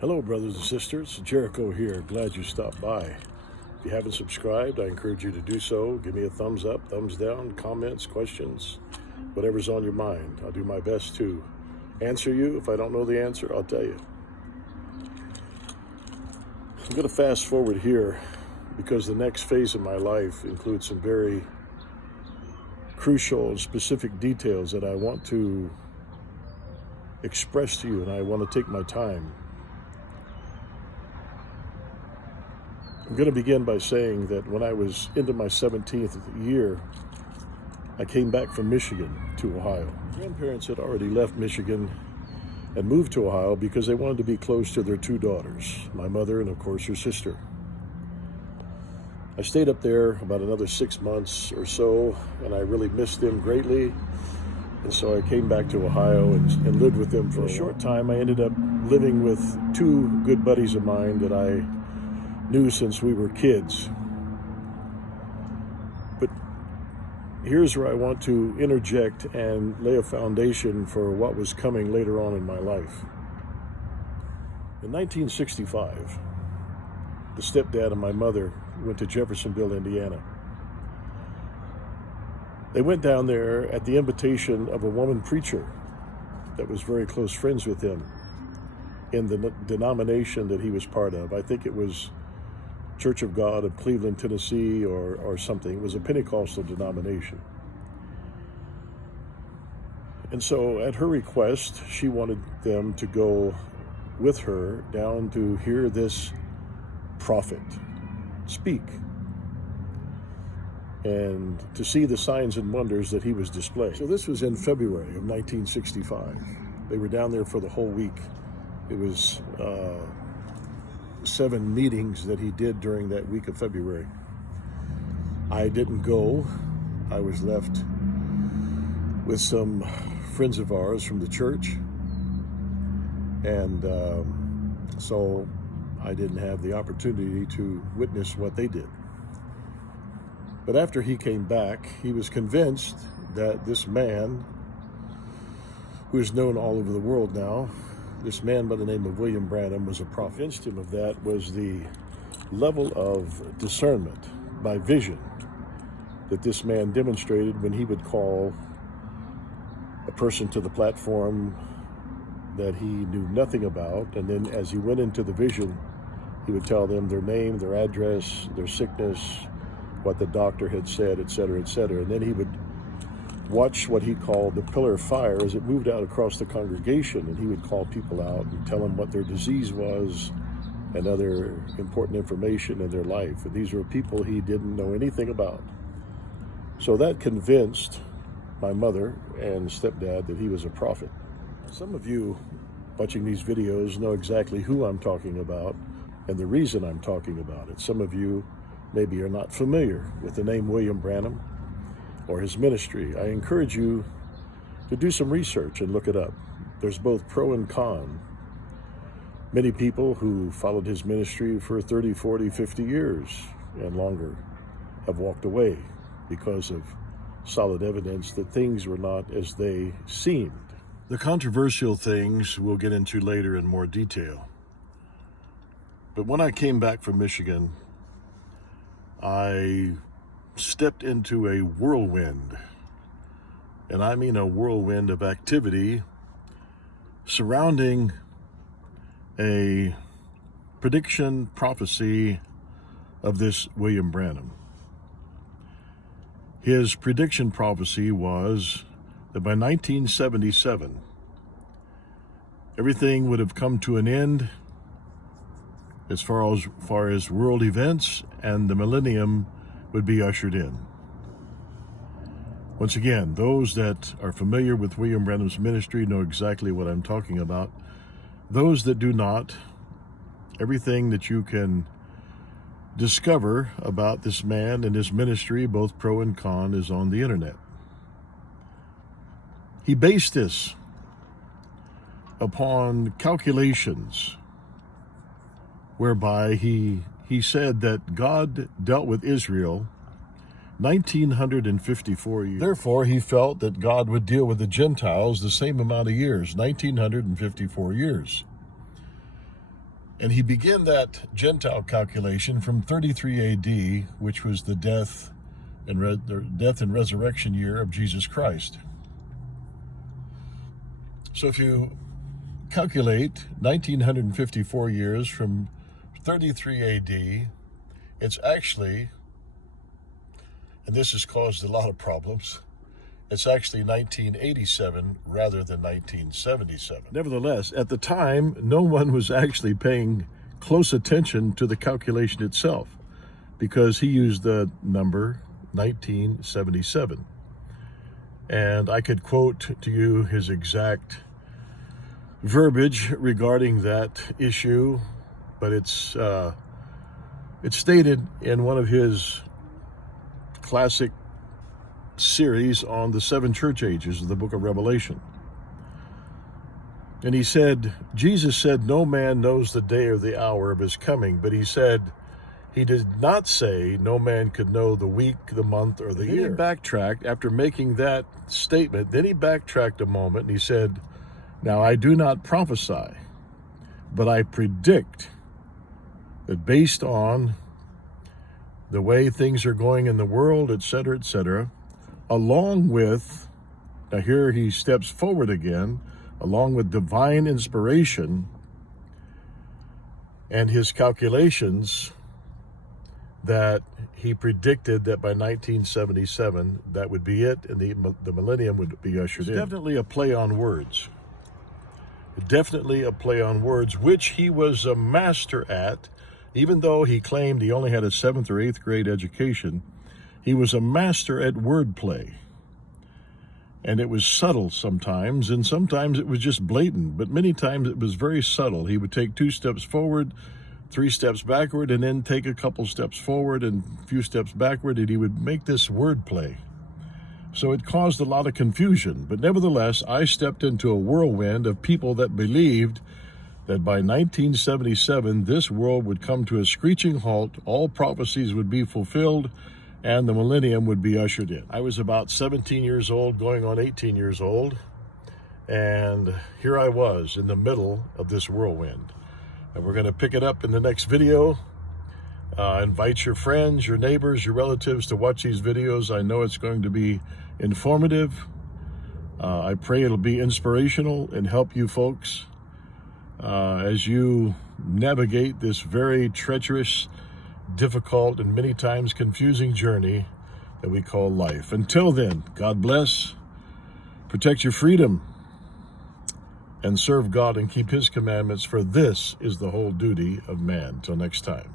Hello, brothers and sisters. Jericho here. Glad you stopped by. If you haven't subscribed, I encourage you to do so. Give me a thumbs up, thumbs down, comments, questions, whatever's on your mind. I'll do my best to answer you. If I don't know the answer, I'll tell you. I'm going to fast forward here because the next phase of my life includes some very crucial and specific details that I want to express to you, and I want to take my time. I'm going to begin by saying that when I was into my 17th year, I came back from Michigan to Ohio. My grandparents had already left Michigan and moved to Ohio because they wanted to be close to their two daughters, my mother and, of course, her sister. I stayed up there about another 6 months or so, and I really missed them greatly. And so I came back to Ohio and lived with them for a short time. I ended up living with two good buddies of mine that I knew since we were kids. But here's where I want to interject and lay a foundation for what was coming later on in my life. In 1965, the stepdad of my mother went to Jeffersonville, Indiana. They went down there at the invitation of a woman preacher that was very close friends with him in the denomination that he was part of. I think it was Church of God of Cleveland, Tennessee, or something. It was a Pentecostal denomination. And so at her request, she wanted them to go with her down to hear this prophet speak and to see the signs and wonders that he was displaying. So this was in February of 1965. They were down there for the whole week. It was 7 meetings that he did during that week of February. I didn't go. I was left with some friends of ours from the church, and so I didn't have the opportunity to witness what they did. But after he came back, he was convinced that this man, who is known all over the world now, this man by the name of William Branham, was a prophet. Convinced him of that was the level of discernment by vision that this man demonstrated when he would call a person to the platform that he knew nothing about, and then as he went into the vision, he would tell them their name, their address, their sickness, what the doctor had said, etc., etc. And then he would watch what he called the pillar of fire as it moved out across the congregation, and he would call people out and tell them what their disease was and other important information in their life. And these were people he didn't know anything about. So that convinced my mother and stepdad that he was a prophet. Some of you watching these videos know exactly who I'm talking about and the reason I'm talking about it. Some of you maybe are not familiar with the name William Branham or his ministry. I encourage you to do some research and look it up. There's both pro and con. Many people who followed his ministry for 30, 40, 50 years and longer have walked away because of solid evidence that things were not as they seemed. The controversial things we'll get into later in more detail. But when I came back from Michigan, I stepped into a whirlwind, and I mean a whirlwind of activity surrounding a prediction prophecy of this William Branham. His prediction prophecy was that by 1977, everything would have come to an end as far as world events, and the millennium would be ushered in. Once again, those that are familiar with William Branham's ministry know exactly what I'm talking about. Those that do not, everything that you can discover about this man and his ministry, both pro and con, is on the internet. He based this upon calculations whereby he said that God dealt with Israel 1954 years. Therefore, he felt that God would deal with the Gentiles the same amount of years, 1954 years. And he began that Gentile calculation from 33 AD, which was the death and resurrection year of Jesus Christ. So if you calculate 1954 years from 33 AD, it's actually, and this has caused a lot of problems, it's actually 1987 rather than 1977. Nevertheless, at the time, no one was actually paying close attention to the calculation itself because he used the number 1977. And I could quote to you his exact verbiage regarding that issue, but it's stated in one of his classic series on the 7 church ages of the book of Revelation. And he said, Jesus said, no man knows the day or the hour of his coming, but he said, he did not say no man could know the week, the month, or the year. Then he backtracked after making that statement. Then he backtracked a moment and he said, now I do not prophesy, but I predict that based on the way things are going in the world, etc., along with, now here he steps forward again, along with divine inspiration and his calculations, that he predicted that by 1977, that would be it, and the millennium would be ushered in. Definitely a play on words. Definitely a play on words, which he was a master at. Even though he claimed he only had a 7th or 8th grade education, he was a master at wordplay. And it was subtle sometimes, and sometimes it was just blatant, but many times it was very subtle. He would take 2 steps forward, 3 steps backward, and then take a couple steps forward and a few steps backward, and he would make this wordplay. So it caused a lot of confusion. But nevertheless, I stepped into a whirlwind of people that believed that by 1977, this world would come to a screeching halt, all prophecies would be fulfilled, and the millennium would be ushered in. I was about 17 years old, going on 18 years old, and here I was in the middle of this whirlwind. And we're going to pick it up in the next video. Invite your friends, your neighbors, your relatives to watch these videos. I know it's going to be informative. I pray it'll be inspirational and help you folks as you navigate this very treacherous, difficult, and many times confusing journey that we call life. Until then, God bless, protect your freedom, and serve God and keep his commandments, for this is the whole duty of man. Till next time.